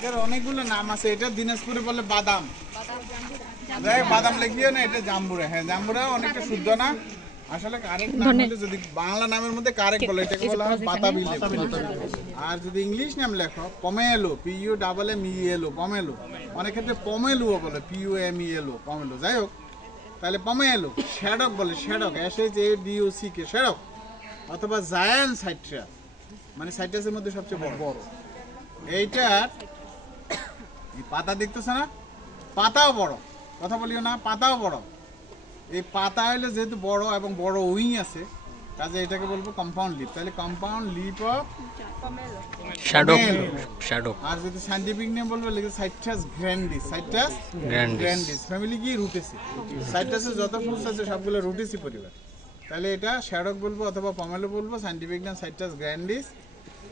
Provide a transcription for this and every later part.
অনেকগুলো নাম আছে। এটা দিনাজপুরে বলে বাদাম, যাই বাদাম লিখিও না, এটা জাম্বুরা। হ্যাঁ, জাম্বুরা অনেকটা শুদ্ধ না আসলে। কারেক্ট নাম হলে যদি বাংলা নামের মধ্যে কারেক্ট বলে এটাকে বলা হয় বাতাবি লেবু। আর যদি ইংলিশ নাম লেখো পমেলো, PUMMELO, পমেলো। অনেক ক্ষেত্রে পমেলুও বলে, PUMELO, পমেলো। যাই হোক, তাহলে পমেলো। শ্যাডক বলে, শ্যাডক, SHADOC, শ্যাডক। অথবা জায়ান্ট সাইট্রাস, মানে সাইট্রাসের মধ্যে সবচেয়ে বড়। এইটার পাতা দেখতেছ না, পাতাও বড়। কথা বলিও না, পাতাও বড়। এই পাতা হইলে যেহেতু বড় এবং বড় উইং আছে, কাজে এটাকে বলবো কম্পাউন্ড লিপ। তাহলে কম্পাউন্ড লিপ অফ শ্যাডক। আর যদি সায়েন্টিফিক নেম বলবো লিখে citrus grandis. Citrus grandis family কি রুটেসি। সাইট্রাসের যত ফ্রুটস আছে সবগুলো রুটেসি পরিবার। তাহলে এটা শ্যাডক বলবো অথবা পমেলো বলবো। সায়েন্টিফিক নাম সাইট্রাস গ্র্যান্ডিস,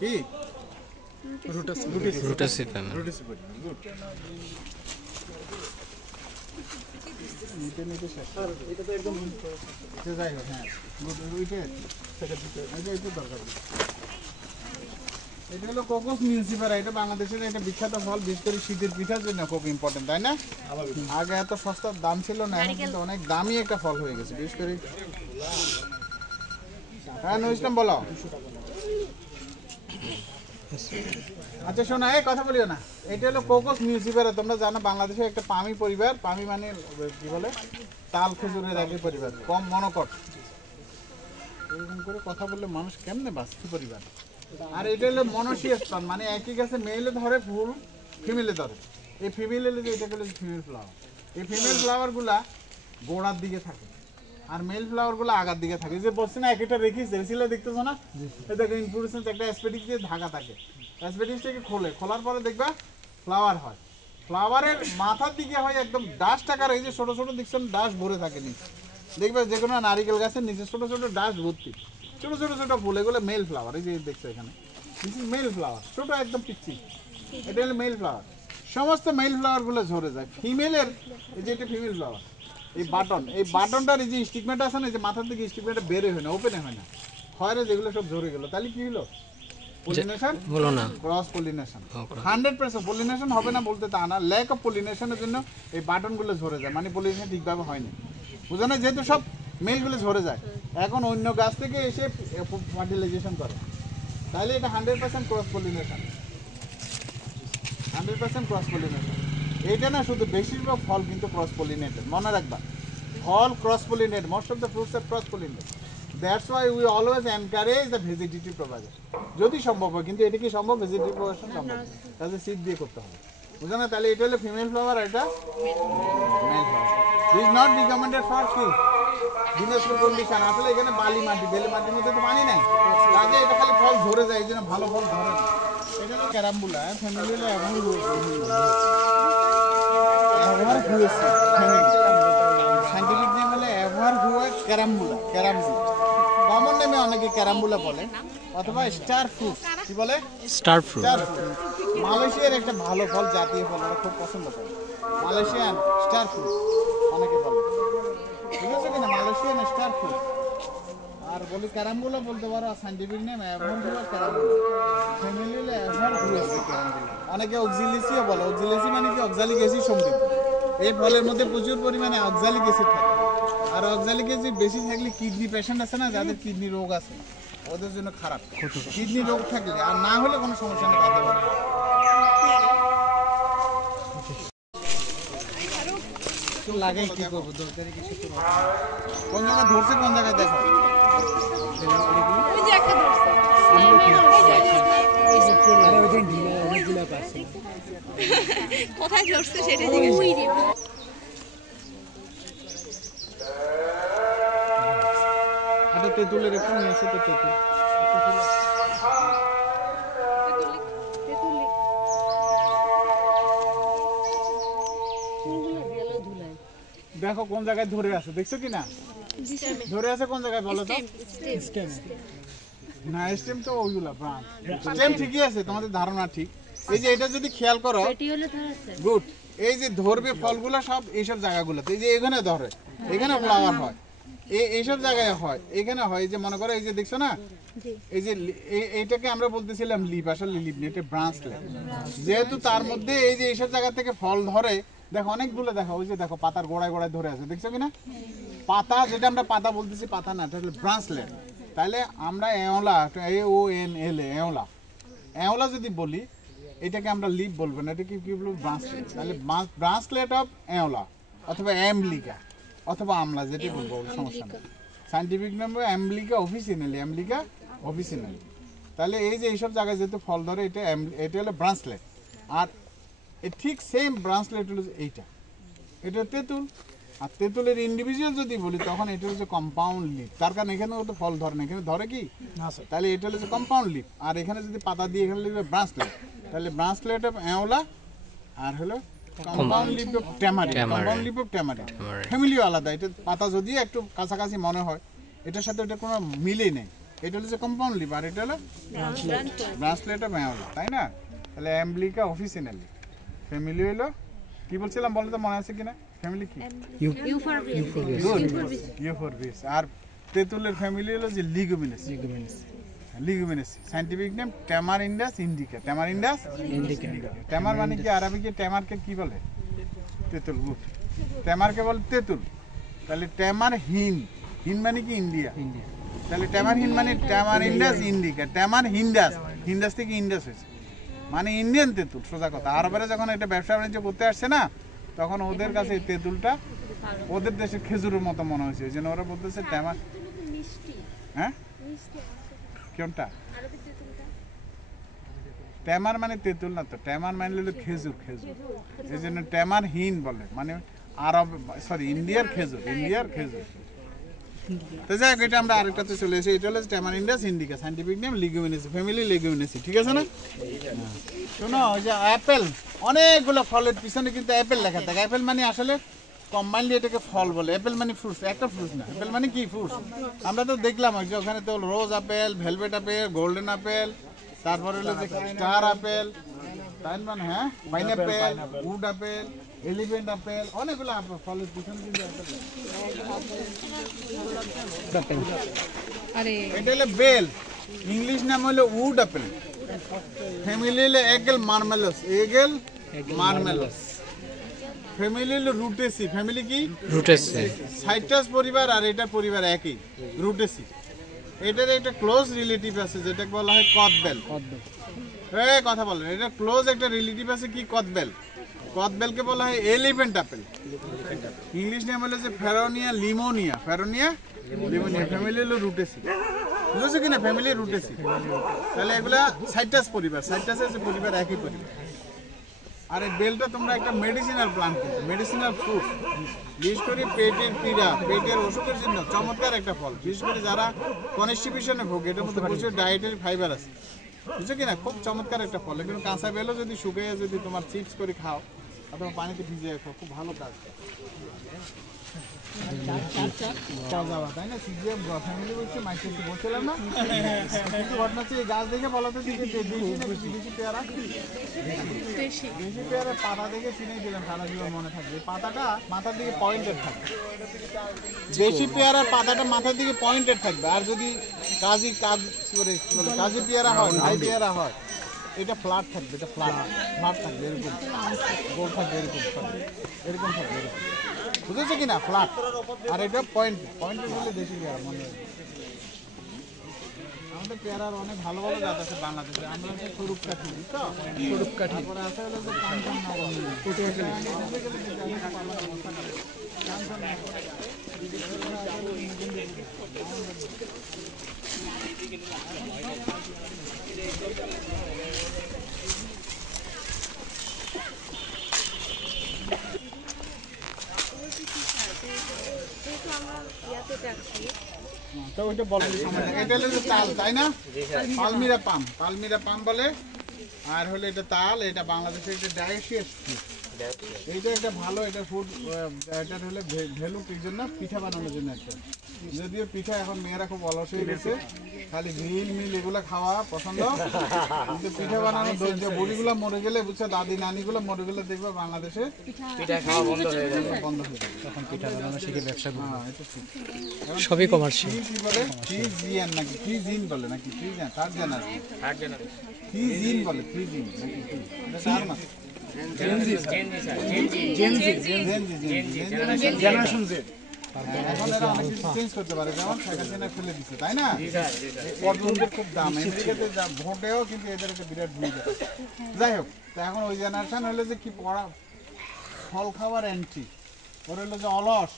কি রুটেসি ফ্যামিলি। গুড। এটা হলো কোকোস মিউনিসিপারা। এটা বাংলাদেশের একটা বিখ্যাত ফল, বিশেষ করে শীতের পিঠার জন্য খুব ইম্পর্টেন্ট, তাই না? আগে এত সস্তার দাম ছিল না, এখন কিন্তু অনেক দামি একটা ফল হয়ে গেছে। বিশেষ করে হ্যাঁ ইসলাম বলো। আচ্ছা শোনা, এই কথা বলিও না। এটা হলো কোকোস মিউনিসিপারা। তোমরা জানো বাংলাদেশের একটা পামি পরিবার। পামি মানে কি বলে, তাল খেজুরের একই পরিবার, কম মনোকট। এরকম করে কথা বললে মানুষ কেমনে বাঁচতে পরিবার। আর এটা হলো মনোসিয়াস প্লান্ট, মানে একই গাছে মেলে ধরে ফুল ফিমেলে ধরে। এই ফিমেল এলে যে এটা হলো ফিমেল ফ্লাওয়ার। এই ফিমেল ফ্লাওয়ারগুলা গোড়ার দিকে থাকে আর মেল ফ্লাওয়ারগুলো আগার দিকে থাকে। যে বলছি না একটা রেখেছি, রেসিলে দেখতেছো না, এই দেখো ইনফ্লোরেসেন্স একটা অ্যাসপেডিক্স দিয়ে ঢাকা থাকে। অ্যাসপেডিক্সটাকে খোলার পরে দেখবা ফ্লাওয়ার হয়। ফ্লাওয়ারের মাথার দিকে হয় একদম ডাস্ট আকার। এই যে ছোট ছোট দেখছেন ডাস্ট ভরে থাকে নিচে, দেখবে যে কোনো নারিকেল গাছের নিচে ছোট ছোট ডাস্ট ভর্তি, ছোট ছোট ছোট ফুল। এগুলো মেল ফ্লাওয়ার। এই যে দেখছো এখানে, দিস ইজ মেল ফ্লাওয়ার, ছোট একদম পিচ্ছি। এটা হলো মেল ফ্লাওয়ার। সমস্ত মেল ফ্লাওয়ারগুলো ঝরে যায়। ফিমেলের এই যে এটা ফিমেল ফ্লাওয়ার, এই বাটন, এই বাটনটার এই যে স্টিগমাটা আছে না, যে মাথার থেকে স্টিগমাটা বের হয় না, ওপেন হয় না, হয় না, যেগুলো সব ঝরে গেল। তাহলে কি হলো? পলিনেশন হলো না, ক্রস পলিনেশন। 100% পলিনেশন হবে না বলতে তা না, ল্যাক অফ পলিনেশনের জন্য এই বাটনগুলো ঝরে যায়, মানে পলিনেশন ঠিকভাবে হয়নি, বুঝো না? যেহেতু সব মেলগুলো ঝরে যায়, এখন অন্য গাছ থেকে এসে ফার্টিলাইজেশন করে। তাহলে এটা 100% ক্রস পলিনেশন, 100% ক্রস পলিনেশন। এইটা না শুধু, বেশিরভাগ ফল কিন্তু ক্রস পলিনেটেড, মনে রাখবা। ফল cross pollinated, most of the fruits are cross pollinated. That's why we always encourage the vegetative propagation, যদি সম্ভব হয়। কিন্তু এটা কি সম্ভব? ভেজিটেটিভ প্রোপাগেশন সম্ভব, তাহলে সিড দিয়ে করতে হবে, বুঝো না? তাহলে এটা হলো ফিমেল ফ্লাওয়ার, এটা male flower. This not recommended for কি দিনাজপুর কন্ডিশন। আসলে এখানে বালি মাটি, বেলে মাটির মধ্যে তো পানি নাই, কাজে এটা খালি ফল ঝরে যায়, এই জন্য ভালো ফল ধরে না। এটা হলো ক্যারাম্বুলা, ফ্যামিলি হলো সাইন্টিফিক নেম হলো এভারহুয়া ক্যারাম্বুলা। ক্যারাম্বুলা কমন নেমে অনেকে ক্যারাম্বুলা বলে, অথবা স্টার ফ্রুট। কি বলে? Star fruit. মালয়েশিয়ার একটা ভালো ফল, জাতীয় ফল, ওরা খুব পছন্দ করে। মালয়েশিয়ান স্টার ফ্রুট অনেকে বলে, বুঝেছো কিনা? Malaysian star fruit. আর বলি ক্যারাম্বুলা বলতে পারো, সাইন্টিফিক নেম এভারহুয়া ক্যারাম্বুলা, ফ্যামিলি হলো এভারহুয়া ক্যারাম্বুলা। অনেকে অক্সালিসিও বলে। অক্সালিসি মানে কি? অক্সালিক অ্যাসিড সমৃদ্ধ। এই ফলের মধ্যে প্রচুর পরিমাণে অক্সালিক অ্যাসিড থাকে। আর অক্সালিক অ্যাসিড বেশি থাকলে কিডনি পেশেন্ট আছে না, যাদের কিডনি রোগ আছে, ওদের জন্য খারাপ। কিডনি রোগ থাকলে, আর না হলে কোনো সমস্যা নেই, খাতে পারে। লাগাই কি করবো, দরকারি কিছু। কোন জায়গায় ধরছে, কোন জায়গায় দেখো। কোথায় ধরছে সেটা জিজ্ঞেস। আচ্ছা, তেঁতুলের একটু নিয়ে এসে তো। তেঁতুল দেখো কোন জায়গায় ধরে আছে, দেখছো কি না? ধরে আছে কোন জায়গায় বলো তো? না, স্টেম তো ওইগুলা ব্রাঞ্চ। স্টেম ঠিকই আছে, তোমাদের ধারণা ঠিক। এই যে এটা যদি খেয়াল করো, গুড, এই যে ধরবে ফলগুলা সব এইসব জায়গাগুলোতে, এই যে এখানে ধরে, এখানে ফ্লাওয়ার হয়, এইসব জায়গায় হয়, এখানে হয় এই যে মনে করো এই যে দেখছো না এই যে এইটাকে আমরা বলতেছিলাম লিপ, আসলে লিপ না, এটা ব্রাঞ্চলেট। যেহেতু তার মধ্যে এই যে এইসব জায়গা থেকে ফল ধরে, দেখো অনেকগুলো, দেখো ওই যে দেখো পাতার গোড়ায় গোড়ায় ধরে আছে, দেখছো কিনা? পাতা, যেটা আমরা পাতা বলতেছি, পাতা না, এটা হলো ব্রাঞ্চলেট। তাহলে আমরা এওলা, AONLA, এওলা, এওলা যদি বলি, এটাকে আমরা লিপ বলবো না, এটা কি বলবো? ব্রাঞ্চলেট। তাহলে ব্রাঞ্চলেট অফ এওলা অথবা অ্যাম্বলিকা অথবা আমলা, যেটা বলবো সমস্যা নেই। Scientific name Emblica officinalis, Emblica officinalis. তাহলে এই যে এইসব জায়গায় যেহেতু ফল ধরে, এটা হলো ব্রাঞ্চলেট। আর ঠিক সেম ব্রাঞ্চলেট হলো এইটা, এটা তেঁতুল। আর তেঁতুলের ইন্ডিভিজুয়াল যদি বলি, তখন এটা হচ্ছে কম্পাউন্ড লিপ। তার কারণ এখানেও তো ফল ধরে না, এখানে ধরে কি? তাহলে এটা হচ্ছে কম্পাউন্ড লিপ। আর এখানে যদি পাতা দিয়ে এখানে লিখবে ব্রাঞ্চলেট, তাহলে ব্রাঞ্চলেট অফ এওলা আর হলো compound leaf of tamarind. Compound leaf of tamarind ফ্যামিলিও আলাদা। এটা পাতা যদিও একটু কাছাকাছি মনে হয়, এটার সাথে এটা কোনো মিলেই নেই। এটা হচ্ছে কম্পাউন্ড লিপ, আর এটা হলো ব্রাঞ্চলেট অফ এওলা, তাই না? তাহলে অ্যাম্বলিকা অফিসিনালি। ফ্যামিলি হলো কি বলছিলাম বলো তো, মনে আছে কিনা? ফ্যামিলি কি? ইউফোরবিস। আর তেঁতুলের ফ্যামিলি হলো যে Leguminosae. Leguminosae. Scientific name Tamarindus indica. Tamarindus indica. ট্যামার মানে কি? আরবিকে ট্যামারকে কি বলে? তেঁতুল। ট্যামারকে বলে তেঁতুল। তাহলে ট্যামার হিন, হিন মানে কি? ইন্ডিয়া। তাহলে ট্যামার হিন মানে ট্যামারিন্ডাস ইন্ডিকা। ট্যামার হিন্দাস, হিন্দাস থেকে ইন্ডাস হয়েছে, মানে ইন্ডিয়ান তেঁতুল, সোজা কথা। আরবেরা যখন এটা ব্যবসা বাণিজ্য করতে আসছে না, তখন ওদের কাছে এই তেঁতুলটা ওদের দেশের খেজুরের মতো মনে হয়েছে, ওই জন্য ওরা বলতেছে ট্যামার। হ্যাঁ, কোনটা? ট্যামার মানে তেঁতুল না তো, ট্যামার মানে হলো খেজুর। খেজুর, এই জন্য ট্যামার হিন বলে, মানে আরব, সরি ইন্ডিয়ার খেজুর, ইন্ডিয়ার খেজুর। তো যাই হোক, এটা আমরা আরেকটাতে চলে এসেছি। এটা হলো ট্যামারিন্ডাস ইন্ডিকা, সাইন্টিফিক নেম লিগুমিনেসি, ফ্যামিলি লিগুমিনেসি, ঠিক আছে না? শোনো, ওই যে অ্যাপেল, অনেকগুলো ফলের পিছনে কিন্তু অ্যাপেল লেখা থাকে। অ্যাপেল মানে আসলে কম্বাইনলি এটাকে ফল বলে। অ্যাপেল মানে ফ্রুটস, একটা ফ্রুটস না। অ্যাপেল মানে কি? ফ্রুটস। আমরা তো দেখলাম ওই যে ওখানে তো rose apple, velvet apple, golden apple, তারপরে হলো যে স্টার আপেল, তাই মানে হ্যাঁ, pineapple, wood apple, elephant apple, অনেকগুলো আপেল ফলের পিছনে কিন্তু এটা হলো বেল, ইংলিশ নাম হলো উড আপেল, ফ্যামিলি হলো Aegle marmelos. Aegle marmelos. Family হলো রুটেসি। ফ্যামিলি কি? রুটেসি। সাইট্রাস পরিবার আর এটা পরিবার একই, রুটেসি। এটার একটা ক্লোজ রিলেটিভ আছে যেটাকে বলা হয় কদবেল। এই কথা বলেন, এটা ক্লোজ একটা রিলেটিভ আছে কি? কদবেল। কদবেলকে বলা হয় এলিফ্যান্ট আপেল। ইংলিশ নেম হলো যে ফেরোনিয়া লিমোনিয়া। ফেরোনিয়া লিমোনিয়া। ফ্যামিলি হলো রুটেসি। বুঝেছো কিনা? ফ্যামিলি রুটেসি। তাহলে এগুলা সাইট্রাস পরিবার, সাইট্রাসের যে পরিবার একই পরিবার। আর এই বেলটা তোমরা একটা মেডিসিনাল প্লান্ট, মেডিসিনাল ফ্রুট। বিশেষ করে পেটের পীড়া, পেটের অসুখের জন্য চমৎকার একটা ফল। বিশেষ করে যারা কনস্টিপেশনে ভোগে, এটার মধ্যে প্রচুর ডায়েটারি ফাইবার আছে, বুঝছো কিনা? খুব চমৎকার একটা ফল। কিন্তু কাঁচা বেলও যদি শুকিয়ে যদি তোমার চিপস করে খাও অথবা পানিতে ভিজিয়ে খাও, খুব ভালো কাজ করে। তাই না? সিজিএম ফ্যামিলি বলছে, মাইক্রোসি বলছিলাম না? কিন্তু ঘটনা হচ্ছে এই গাছ দেখে বলাতে দিকে দেশি পেয়ারা, দেশি পেয়ারা পাতা দেখে চিনে দিলাম, সারা জীবন মনে থাকবে। পাতাটা মাথার দিকে পয়েন্টেড থাকবে, দেশি পেয়ারার পাতাটা মাথার দিকে পয়েন্টেড থাকবে। আর যদি কাজি পেয়ারা হয়, ভাই পেয়ারা হয়, এটা ফ্ল্যাট থাকবে, এটা ফ্ল্যাট থাকবে, এরকম গোল থাকবে, এরকম থাকবে, এরকম থাকবে, এরকম। বুঝেছো কিনা? ফ্ল্যাট। আর এটা পয়েন্টেড হলে দেশি পেয়ারা মনে হয়। আমাদের পেয়ারার অনেক ভালো ভালো জাত আছে বাংলাদেশে। আমরা হচ্ছে স্বরূপকাঠি, বুঝছো? স্বরূপকাঠি। তারপরে আছে হলো যে তো ওইটা বলে, এটা হলো তাল, তাই না? পালমিরা পাম, পালমিরা পাম বলে। আর হলো এটা তাল, এটা বাংলাদেশের এটা ডায়োসিয়াস ফ্রুট। এইটা একটা ভালো, এটা ফুড, এটা হলে ভ্যালু কি জন্য, পিঠা বানানোর জন্য একটা। যদিও পিঠা এখন মেয়েরা খুব অলস হয়ে গেছে, খালি গ্রিল মিল এগুলো খাওয়া পছন্দ, কিন্তু পিঠা বানানোর ধৈর্য, বুড়িগুলো মরে গেলে বুঝছো, দাদি নানিগুলো মরে গেলে দেখবে বাংলাদেশে পিঠা খাওয়া বন্ধ হয়ে যাবে। বন্ধ হয়ে যাবে। তখন পিঠা বানানো শিখে ব্যবসা করবে। হ্যাঁ, এটা ঠিক। সবই কমার্শিয়াল। কি বলে, ফ্রিজিয়ান নাকি ফ্রিজিন বলে নাকি, ফ্রিজিয়ান থার্ড জেনারেশন, ফ্রিজিন বলে, ফ্রিজিন নাকি কি? এটা তার না, জেনারেশন জেড। এখন এরা অনেক কিছু চেঞ্জ করতে পারে, যেমন শেখ হাসিনা ফেলে দিচ্ছে, তাই না? পটলের খুব দাম, আমেরিকাতে যা ভোটেও কিন্তু এদের একটা বিরাট ভূমিকা। যাই হোক, তো এখন ওই জেনারেশন হলো যে কি পড়া, ফল খাবার অ্যান্টি, ওর হলো যে অলস,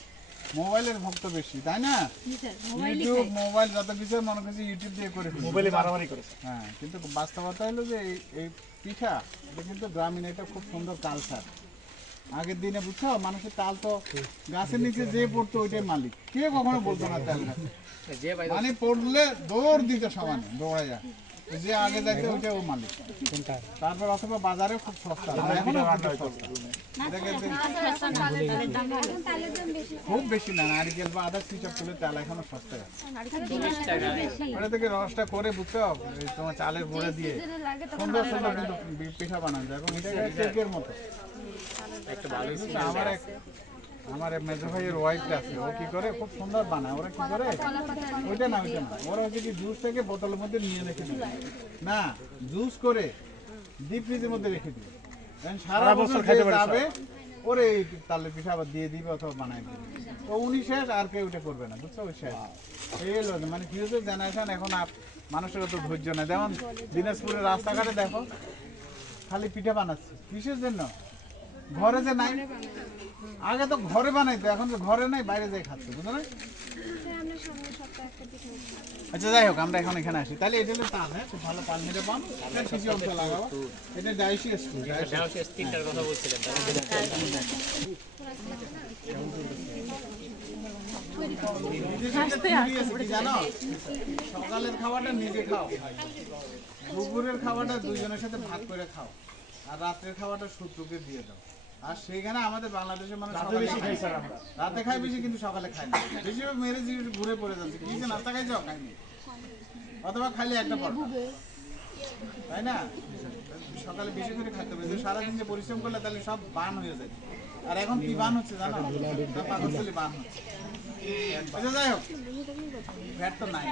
মোবাইলের ভক্ত বেশি, তাই না? ইউটিউব, মোবাইল যত কিছু মনে করছে ইউটিউব দিয়ে করে ফেলছে। মোবাইলে মারামারি করেছে। হ্যাঁ, কিন্তু বাস্তবতা হলো যে এই পিঠা, এটা কিন্তু গ্রামীণ, এটা খুব সুন্দর কালচার। আগের দিনে বুঝছো, মানুষের তাল তো গাছের নিচে যে পড়তো ওইটাই মালিক, কে কখনো বলতো না তাল গাছে, মানে পড়লে দৌড় দিত সমানে, দৌড়াইয়া যে আগে যাইতে ওইটা ও মালিক। তারপর অথবা বাজারে খুব সস্তা, এখনো খুব সস্তা। এটাকে খুব বেশি না, নারিকেল বা আদা সুইচ তুলে তেল এখনো সস্তা আছে। ওটা থেকে রসটা করে বুঝছো, এই তোমার চালের গুঁড়া দিয়ে সুন্দর সুন্দর কিন্তু পিঠা বানানো যায়, এবং এটা কেকের মতো। আমার মেজো ভাইয়ের ওয়াইফ আছে, ও কি করে খুব সুন্দর বানায়। ওরা কি করে, ওইটা না ওরা হচ্ছে কি জুস থেকে বোতলের মধ্যে নিয়ে রেখে দেবে না, জুস করে ডিপ ফ্রিজের মধ্যে রেখে দিবে, সারা বছর খেতে যাবে, ওরে এই তালের পিঠা আবার দিয়ে দিবে অথবা বানায় দিবে। তো উনি শেষ, আর কেউ ওটা করবে না, বুঝছো, ওই শেষ। এই হলো মানে ফিউচার জেনারেশন, এখন মানুষের তো ধৈর্য নেই। যেমন দিনাজপুরের রাস্তাঘাটে দেখো খালি পিঠা বানাচ্ছে, কিসের জন্য, ঘরে যে নাই, আগে তো ঘরে বানাইতো, এখন তো ঘরে নাই, বাইরে যাই খাচ্ছে, বুঝলো না? আচ্ছা যাই হোক, আমরা এখন এখানে আসি। তাহলে এটা হলো তাল, হ্যাঁ, খুব ভালো পাল মেরে পান, কিছু অংশ লাগাবো, এটা ডাইসিয়াস ফুড। তিনটার কথা বলছিলেন, জানো, সকালের খাওয়াটা নিজে খাও, দুপুরের খাওয়াটা দুইজনের সাথে ভাগ করে খাও, আর রাতের খাওয়াটা শত্রুকে দিয়ে দাও। আর সেইখানে আমাদের বাংলাদেশের মানুষ রাতে খায় বেশি, কিন্তু সকালে খায় না। বেশিরভাগ মেরে ঘুরে পড়ে যাচ্ছে, কি যে নাস্তা খাইছো, খাইনি, অথবা খাইলে একটা পর, তাই না? সকালে বেশি করে খাইতে হবে, যে সারাদিন যে পরিশ্রম করলে তাহলে সব বান হয়ে যায়। আর এখন কি বান হচ্ছে জানো, পাগল বান হচ্ছে। আচ্ছা যাই হোক, ফ্যাট তো নাই।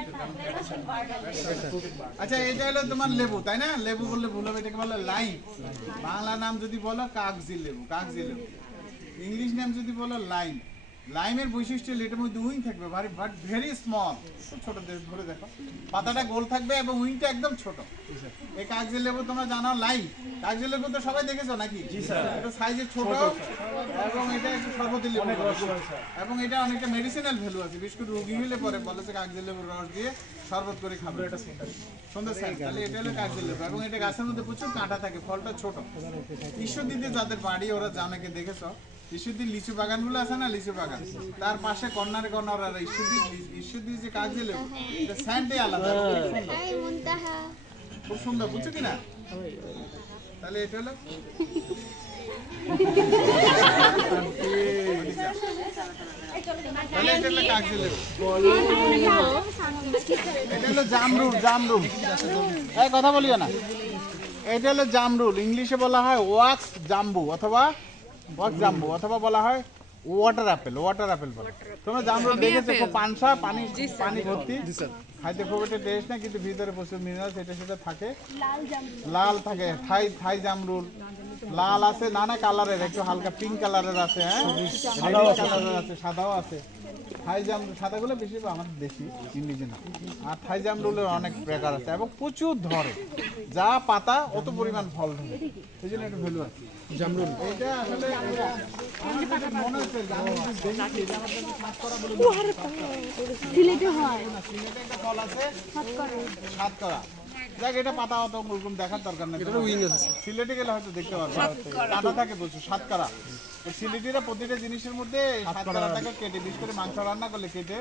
আচ্ছা, এটা হলো তোমার লেবু, তাই না? লেবু বললে ভুল হবে, এটাকে বলে লাইম। বাংলা নাম যদি বলো কাগজি লেবু, কাগজি লেবু। ইংলিশ নাম যদি বলো লাইম। লাইমের বৈশিষ্ট্য হলো এটার মধ্যে উইং থাকবে, বাট ভেরি স্মল, খুব ছোট, ধরে দেখো, পাতাটা গোল থাকবে এবং উইংটা একদম ছোট। এই কাগজি লেবু তোমরা জানো লাইম, কাগজি লেবু তো সবাই দেখেছো নাকি? এটা সাইজে ছোট এবং এটা একটু শরবতি লেবু, এবং এটা অনেকটা মেডিসিনাল ভ্যালু আছে। বিশেষ করে রোগী হলে পরে বলে যে কাগজি লেবুর রস দিয়ে শরবত করে খাবে, এটা সুন্দর সাইজ। তাহলে এটা হলো কাগজি লেবু, এবং এটা গাছের মধ্যে প্রচুর কাঁটা থাকে, ফলটা ছোট। ঈশ্বরদীতে যাদের বাড়ি ওরা জানাকে দেখেছো, ঈশ্বরদীর লিচু বাগানগুলো আছে না, লিচু বাগান, তার পাশে কর্নারে কর্নার আর ঈশ্বরদীর যে কাগজি লেবু, এটা স্যান্ডে আলাদা, খুব সুন্দর, বুঝছো কিনা? তাহলে এটা হলো কাগজি লেবু, এটা হলো জামরুল। জামরুল, এই কথা বলিও না, এটা হলো জামরুল। ইংলিশে বলা হয় ওয়াক্স জাম্বু অথবা বলা হয় ওয়াটার অ্যাপেল। ওয়াটার অ্যাপেল বলে। তোমরা জামরুল দেখেছো, খুব পানসা, পানি ভর্তি, খাইতে খুব একটা টেস্ট না, কিন্তু ভিতরে প্রচুর মিনারেলস এটা সেটা থাকে, লাল থাকে। থাই জামরুল লাল আছে, নানা কালারের, একটু হালকা পিঙ্ক কালারের আছে, হ্যাঁ, কালারের আছে, সাদাও আছে। থাই জামরুল, সাদাগুলো বেশি আমাদের দেশি, ইন্ডিজিনাল। আর থাই জামরুলের অনেক প্রকার আছে এবং প্রচুর ধরে, যা পাতা অত পরিমাণ ফল ধরে, সেই জন্য একটু ভ্যালু আছে জামরুল। এটা আসলে মনে হচ্ছে সিলেটে একটা ফল আছে সাতকরা, দেখ এটা পাতা অত ওরকম দেখার দরকার নেই, সিলেটে গেলে হয়তো দেখতে পারবে, কাঁটা থাকে প্রচুর, সাতকরা। সিলেটিরা প্রতিটা জিনিসের মধ্যে সাতকরাটাকে কেটে, বিশেষ করে মাংস রান্না করলে কেটে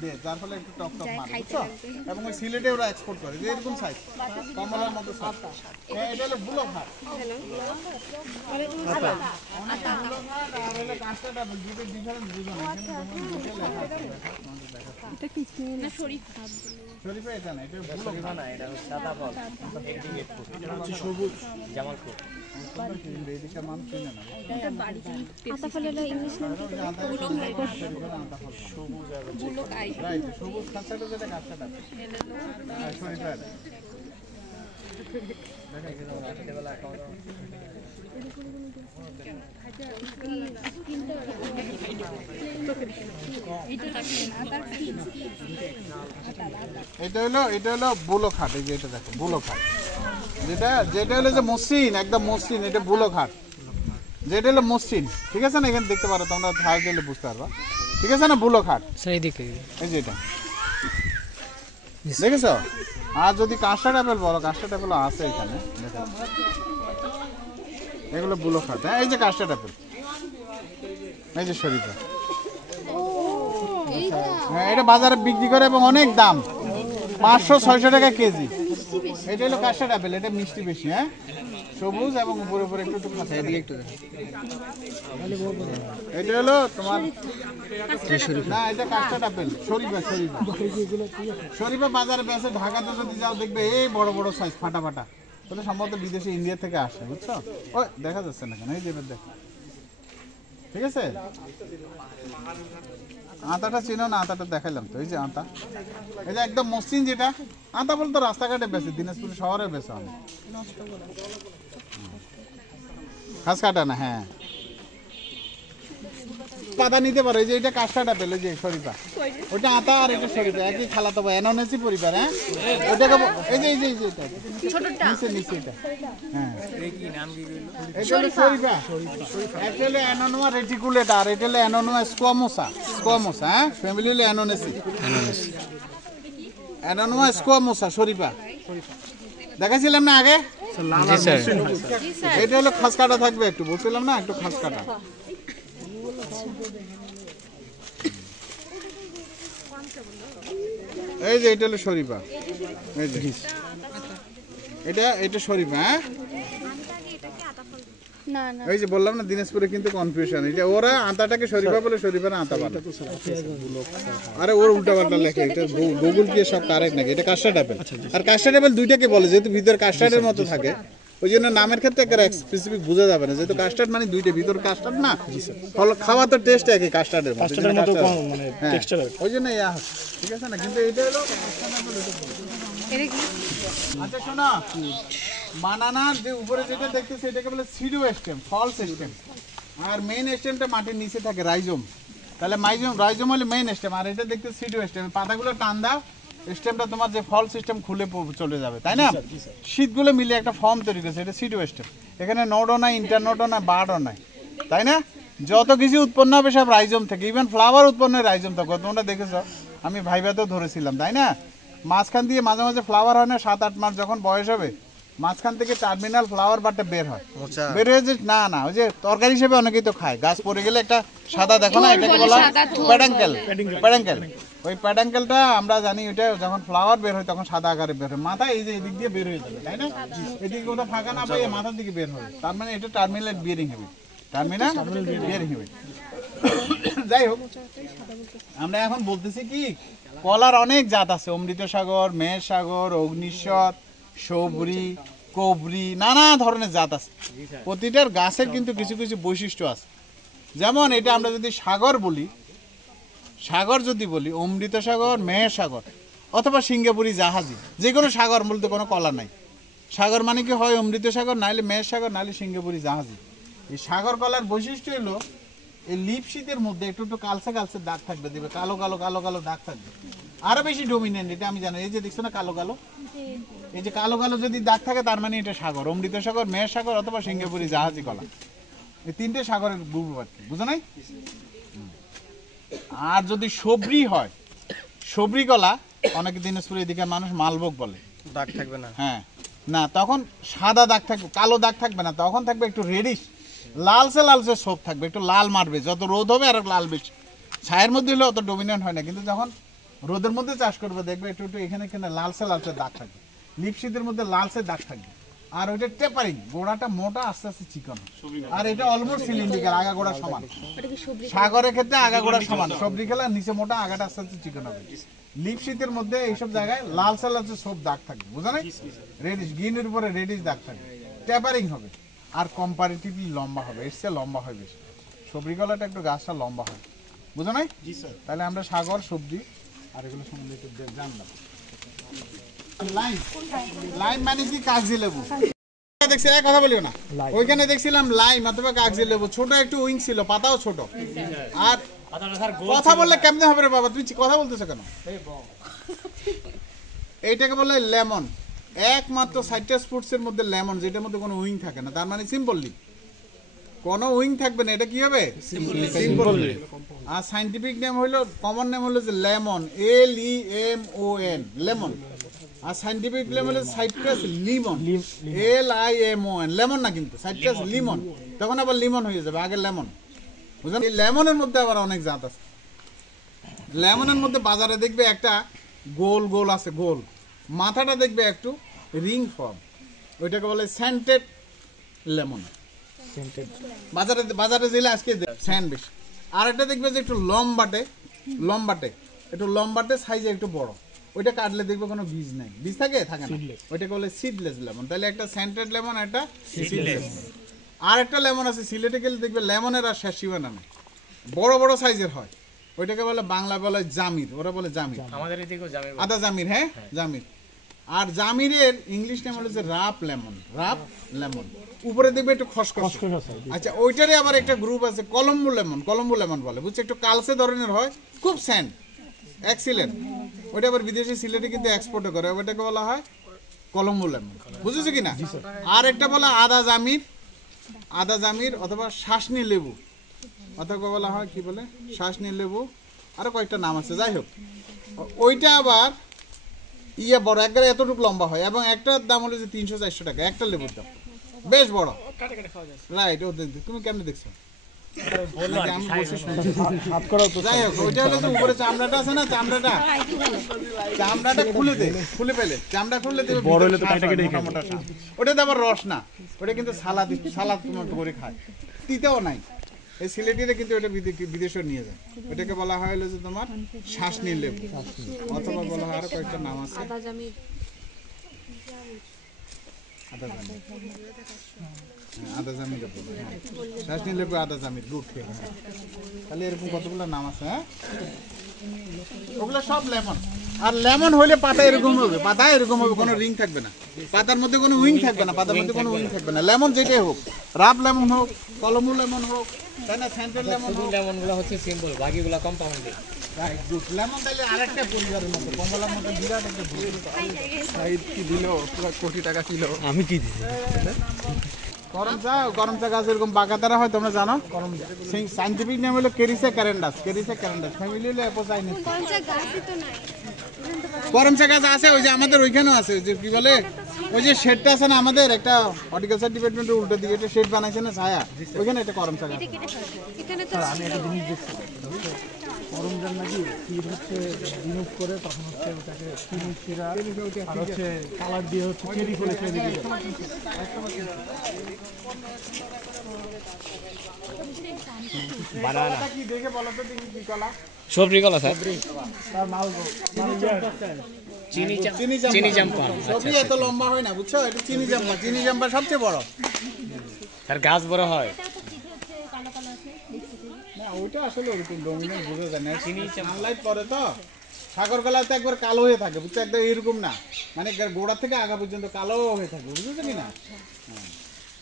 দেয়, যার ফলে একটু টক টক মারে, বুঝছো? এবং ওই সিলেটে ওরা এক্সপোর্ট করে, যে এরকম সাইজ, কমলার মতো সাইজ। এটা হলো বুলো ভাত। আর হলো কাঁচটা ডাবল, দুটো ডিফারেন্ট বুঝো না, কিন্তু তোমার দুটো লেখা আছে, তোমাদের দেখা আছে। এটা কি না শরীফ শরীফা এটা না, এটা বুলো শরীফা না, এটা হচ্ছে সাদা ফল। এটা হচ্ছে সবুজ জামালপুর। এইদিকে মানুষ চিনে না। এটা বাড়ি আতা ফলের ইংলিশ নাম কি? বুলো কাই রাইট, সবুজ কাঁচাটা যেটা কাঁচটা ডাবল। আর শরীফা এটা। এটা হলো বুলো খাট, এই যে এটা দেখো বুলো খাট, যেটা হলো যে মসৃণ, একদম মসৃণ, এটা বুলো খাট, যেটা হলো মসৃণ, ঠিক আছে না? এখানে দেখতে পারো তোমরা, হাত দিলে বুঝতে পারবা, ঠিক আছে না? বুলো খাট স্যার এইদিকে এই যে এটা দেখেছো? আর যদি কাঁচটা টাইপের বলো, কাঁচটা টাইপের আছে এখানে, দেখো এগুলো বুলো খাট। হ্যাঁ, এই যে কাঁচটা টাইপের, এই যে শরীফা, হ্যাঁ এটা বাজারে বিক্রি করে এবং অনেক দাম, 500-600 টাকা কেজি। এটা হলো কাঁচটা ডাবেল, এটা মিষ্টি বেশি, হ্যাঁ সবুজ এবং উপরে উপরে একটু একটু কাঁচা, এদিকে একটু দেখো। এটা হলো তোমার না, এটা কাঁচটা ডাবেল, শরীফা শরীফা শরীফা বাজারে বেঁচে, ঢাকাতে যদি যাও দেখবে এই বড় বড় সাইজ ফাটা ফাটা, তাহলে সম্ভবত বিদেশে ইন্ডিয়া থেকে আসে, বুঝছো? ওই দেখা যাচ্ছে না কেন, এই যে এবার দেখো, ঠিক আছে? আতাটা চিনো না? আতাটা দেখাইলাম তো, এই যে আতা, এই যে একদম মসৃণ, যেটা আতা বলতো রাস্তাঘাটে বেশি, দিনাজপুর শহরে বেশি আমি ঘাস কাটা না। হ্যাঁ, পাতা নিতে পারো, এই যে এটা কাঁচটা পেলে, যে শরীফা, ওটা আতা আর এটা শরীফা, একই খালাতো ভাই, অ্যানোনেসি পরিবার। হ্যাঁ, ওটাকে এই যে এটা নিচে নিচে এটা, হ্যাঁ এটা হলো শরীফা, এটা হলো অ্যানোনোয়া রেটিকুলেটা, আর এটা হলো অ্যানোনোয়া স্কোয়ামোসা। হ্যাঁ, ফ্যামিলি হলো অ্যানোনেসি, অ্যানোনোয়া স্কোয়ামোসা শরীফা দেখাছিলাম না আগে? এটা হলো খাস কাটা থাকবে, একটু বলছিলাম না, একটু খাস কাটা। এই যে এটা হলো শরীফা, এই যে এটা শরীফা। হ্যাঁ, না না, এই যে বললাম না, দিনাজপুরে কিন্তু কনফিউশন, এটা ওরা আতাটাকে শরীফা বলে, শরীফা না আতা বলে। আরে ওর উল্টা পাল্টা লেখে, এটা গুগল কি সব কারেক্ট নাকি? এটা কাস্টার্ড অ্যাপেল, আর কাস্টার্ড অ্যাপেল দুইটাকে বলে, যেহেতু ভিতরে কাস্টার্ডের মতো থাকে, ওই জন্য নামের ক্ষেত্রে একটা স্পেসিফিক বোঝা যাবে না, যেহেতু কাস্টার্ড মানে দুইটা, ভিতর কাস্টার্ড না, ফল খাওয়া তো টেস্ট একই কাস্টার্ডের মতো, ওই জন্য ইয়া, ঠিক আছে না? কিন্তু এটা হলো আচ্ছা শোনা, বানানার যে উপরে যেটা দেখতেছে এটাকে বলে সিডো স্টেম, ফল সিস্টেম, আর মেইন স্টেমটা মাটির নিচে থাকে, রাইজোম। তাহলে রাইজোম হলে মেইন স্টেম, আর এটা দেখতে সিডো স্টেম, পাতাগুলো টান দাও, স্টেমটা তোমার যে ফল সিস্টেম খুলে চলে যাবে, তাই না? শীতগুলো মিলে একটা ফর্ম তৈরি করেছে, এটা সিডো স্টেম। এখানে নোডও নাই, ইন্টারনোডও নাই, বার্ডও নাই, তাই না? যত কিছু উৎপন্ন হবে সব রাইজোম থেকে, ইভেন ফ্লাওয়ার উৎপন্ন হয় রাইজোম থেকে, তোমরা দেখেছো, আমি ভাইভাতেও ধরেছিলাম, তাই না? মাঝখান দিয়ে মাঝে মাঝে ফ্লাওয়ার হয় না, 7-8 মাস যখন বয়স হবে, মাঝখান থেকে টার্মিনাল ফ্লাওয়ার বাটে বের হয়, বের হয়ে যে না ওই যে তরকারি হিসেবে অনেকেই তো খায়, গাছ পড়ে গেলে একটা সাদা দেখো না, এটাকে বলা প্যাডাঙ্কেল। ওই প্যাডাঙ্কেলটা আমরা জানি, ওইটা যখন ফ্লাওয়ার বের হয় তখন সাদা আকারে বের হয়, মাথা এই যে এদিক দিয়ে বের হয়ে যাবে, তাই না? এদিকে কোথাও ফাঁকা না পাই, মাথার দিকে বের হবে, তার মানে এটা টার্মিনাল বিয়ারিং হ্যাবিট, যাই হোক, আমরা এখন বলতেছি কি, কলার অনেক জাত আছে, অমৃত সাগর, মেহের সাগর, অগ্নিশ্বর, সবরি, কবরি, নানা ধরনের জাত আছে। প্রতিটার গাছের কিন্তু কিছু কিছু বৈশিষ্ট্য আছে, যেমন এটা আমরা যদি সাগর যদি বলি, অমৃত সাগর, মেহের সাগর অথবা সিঙ্গাপুরি জাহাজি, যে কোনো সাগর বলতে কোনো কলা নাই। সাগর মানে কি হয় অমৃত সাগর, নাহলে মেহের সাগর, নাহলে সিঙ্গাপুরি জাহাজি। এই সাগর কলার বৈশিষ্ট্য হলো এই লিপ শীতের মধ্যে একটু একটু কালচে কালচে দাগ থাকবে, দেখবে কালো কালো কালো কালো দাগ থাকবে, আরো বেশি ডমিনেন্ট, এটা আমি জানি। এই যে দেখছো না কালো কালো, এই যে কালো কালো যদি দাগ থাকে তার মানে এটা সাগর, অমৃত সাগর, মেহের সাগর অথবা সিঙ্গাপুরি জাহাজি কলা, এই তিনটে সাগরের গ্রুপ, বুঝো নাই? আর যদি সবরি হয়, সবরি কলা অনেক দিনাজপুরের এদিকে মানুষ মালভোগ বলে, দাগ থাকবে না। হ্যাঁ, না তখন সাদা দাগ থাকবে, কালো দাগ থাকবে না, তখন থাকবে একটু রেডিশ, লালচে ছোপ থাকবে, একটু লাল মারবে, যত রোদ হবে আর লাল বেশি। ছায়ের মধ্যে হলে অত ডমিনেন্ট হয় না, কিন্তু যখন রোদের মধ্যে চাষ করবে দেখবে একটু একটু এখানে লালচে দাগ থাকবে, লিপশিতের মধ্যে লালচে দাগ থাকবে। আর ওইটা টেপারিং, গোড়াটা মোটা আস্তে আস্তে চিকন। আর এটা অলমোস্ট সিলিন্ড্রিক্যাল, আগা গোড়া সমান। সাগরের ক্ষেত্রে আগা গোড়া সমান, সবজি খেলা নিচে মোটা, আগাটা আস্তে আস্তে চিকন হবে। লিপ শীতের মধ্যে এইসব জায়গায় লাল লালচে সব দাগ থাকবে, বুঝা নাই? রেডিশ, গ্রিনের উপরে রেডিশ দাগ থাকবে, টেপারিং হবে আর কম্পারেটিভলি লম্বা হবে, এর চেয়ে লম্বা হয় বেশি। সবজি কলাটা একটু গাছটা লম্বা হয়, বুঝো নাই? তাহলে আমরা সাগর, সবজি আর এগুলো সম্বন্ধে একটু জানলাম। লাইম, লাইম মানে কি? কাগজি লেবু। দেখছি কথা বলিও না, ওইখানে দেখছিলাম লাইম অথবা কাগজি লেবু, ছোট একটু উইং ছিল, পাতাও ছোট। আর কথা বললে কেমনে হবে রে বাবা, তুমি কথা বলতেছো কেন? এইটাকে বলে লেমন। একমাত্র সাইট্রাস ফ্রুটস এর মধ্যে লেমন, যেটার মধ্যে কোনো উইং থাকে না, তার মানে সিম্পলি কোনো উইং থাকবে না, এটা কি হবে? সিম্পল। আর সাইন্টিফিক নেম হইলো, কমন নেম হলো যে লেমন, LEMON, লেমন। আর সাইন্টিফিক নেম হলো সাইট্রাস লিমন, LIMON, লেমন না কিন্তু, সাইট্রাস লিমন। তখন আবার লিমন হয়ে যাবে, আগে লেমন, বুঝলেন? এই লেমনের মধ্যে আবার অনেক জাত আছে। লেমনের মধ্যে বাজারে দেখবে একটা গোল গোল আছে, গোল মাথাটা দেখবে একটু রিং ফর্ম, ওইটাকে বলে সেন্টেড লেমন। বাজারে বাজারে যেলে আজকে স্যান্ড বেশি। আর একটা দেখবে যে একটু লম্বাটে, একটু লম্বাটে, সাইজে একটু বড়, ওইটা কাটলে দেখবে কোনো বীজ নাই, বীজ থাকে থাকে না, ওইটাকে বলে সিডলেস লেমন। তাহলে একটা সেন্টেড লেমন, একটা সিডলেস। আর একটা লেমন আছে সিলেটে গেলে দেখবে লেমনের আর শেষ সীমানা নেই, বড় বড় সাইজের হয়, ওইটাকে বলে বাংলা বলে জামির, ওরা বলে জামির, আমাদের এদিকেও জামির, আদা জামির। হ্যাঁ, জামির। আর জামিরের ইংলিশ নেম হলো যে রাপ লেমন, রাপ লেমন, উপরে দেখবে একটু খসখস। আচ্ছা, ওইটারই আবার একটা গ্রুপ আছে কলম্বো লেমন, কলম্বো লেমন বলে, বুঝছো? একটু কালসে ধরনের হয়, খুব স্যান্ড, এক্সিলেন্ট। ওইটা আবার বিদেশি সিলেটে কিন্তু এক্সপোর্টও করে, ওইটাকে বলা হয় কলম্বো লেমন, বুঝেছো কিনা? আর একটা বলা আদা জামির, আদা জামির অথবা শাসনি লেবু, অথবা বলা হয় কি বলে শাসনি লেবু, আরো কয়েকটা নাম আছে, যাই হোক। ওইটা আবার ইয়ে বড়, একবারে এতটুকু লম্বা হয়, এবং একটার দাম হলো যে 300-400 টাকা, একটা লেবুর দাম, বেশ বড়। রাইট, ও তুমি কেমনে দেখছো? যাই হোক, ওইটা হলো যে উপরে চামড়াটা আছে না, চামড়াটা খুলে ফেলে, চামড়া খুললে দেবে, ওটাতে আবার রস না, ওটা কিন্তু সালাদ তোমার করে খায়, তিতেও নাই। এই সিলেটিরা কিন্তু ওটা বিদেশে নিয়ে যায়, ওটাকে বলা হয় হলো যে তোমার শাসনি লেবু, অথবা বলা হয় আরো কয়েকটা নাম আছে, আদা জামির, আদা জামির, শাসনি লেবু, আদা জামির, গুড। তাহলে এরকম কতগুলো নাম আছে। হ্যাঁ, ওগুলো সব লেমন। আর লেমন হইলে পাতা এরকম হবে, পাতা এরকম হবে, কোনো রিং থাকবে না, পাতার মধ্যে কোনো উইং থাকবে না, পাতার মধ্যে কোনো উইং থাকবে না। লেমন যেটাই হোক, রাব লেমন হোক, কলম্বো লেমন হোক, তাই না, সেন্টেড লেমন হোক, লেমনগুলো হচ্ছে সিম্পল, বাকিগুলো কম্পাউন্ডেড। Right, good. লেমন তাইলে আরেকটা পরিবারের মতো, কমলার মতো বিরাট একটা সাইড কি দিল, পুরো কোটি টাকা কিলো। আমি কি দিছি? গরম চা গাছ এরকম বাগাতারা হয়, তোমরা জানো? সাইন্টিফিক নেম হলো কেরিসা ক্যারেন্ডাস, ফ্যামিলি হলো অ্যাপোসাইনাস। গরম চা গাছ আছে, ওই যে আমাদের ওইখানেও আছে, যে কি বলে ওই যে শেডটা আছে না আমাদের, একটা হর্টিকালচার ডিপার্টমেন্টের উল্টো দিকে একটা শেড বানাইছে না, ছায়া, ওইখানে একটা করম চা গাছ। আমি একটা জিনিস দেখছি, করমজান নাকি ক্ষীর হচ্ছে রিমুভ করে, তখন হচ্ছে ওটাকে চিনি শিরা আর হচ্ছে কালার দিয়ে হচ্ছে চেরি করে খেয়ে দিতে যায়। বানানা কি দেখে বলো তো দেখি কি কলা? সবজি কলা স্যার, তার মালগো, চিনি চাম্পা। সবই এত লম্বা হয় না, বুঝছো? এটা চিনি জাম্পা সবচেয়ে বড়। স্যার গাছ বড় হয়, না ওইটা আসলে ওরকম ডমিনেন্ট বোঝা যায় না, চিনি সানলাইট পরে তো। সাগর কলা তো একবার কালো হয়ে থাকে, বুঝছো? একদম এরকম না, মানে গোড়া থেকে আগা পর্যন্ত কালো হয়ে থাকে, বুঝেছো কি না?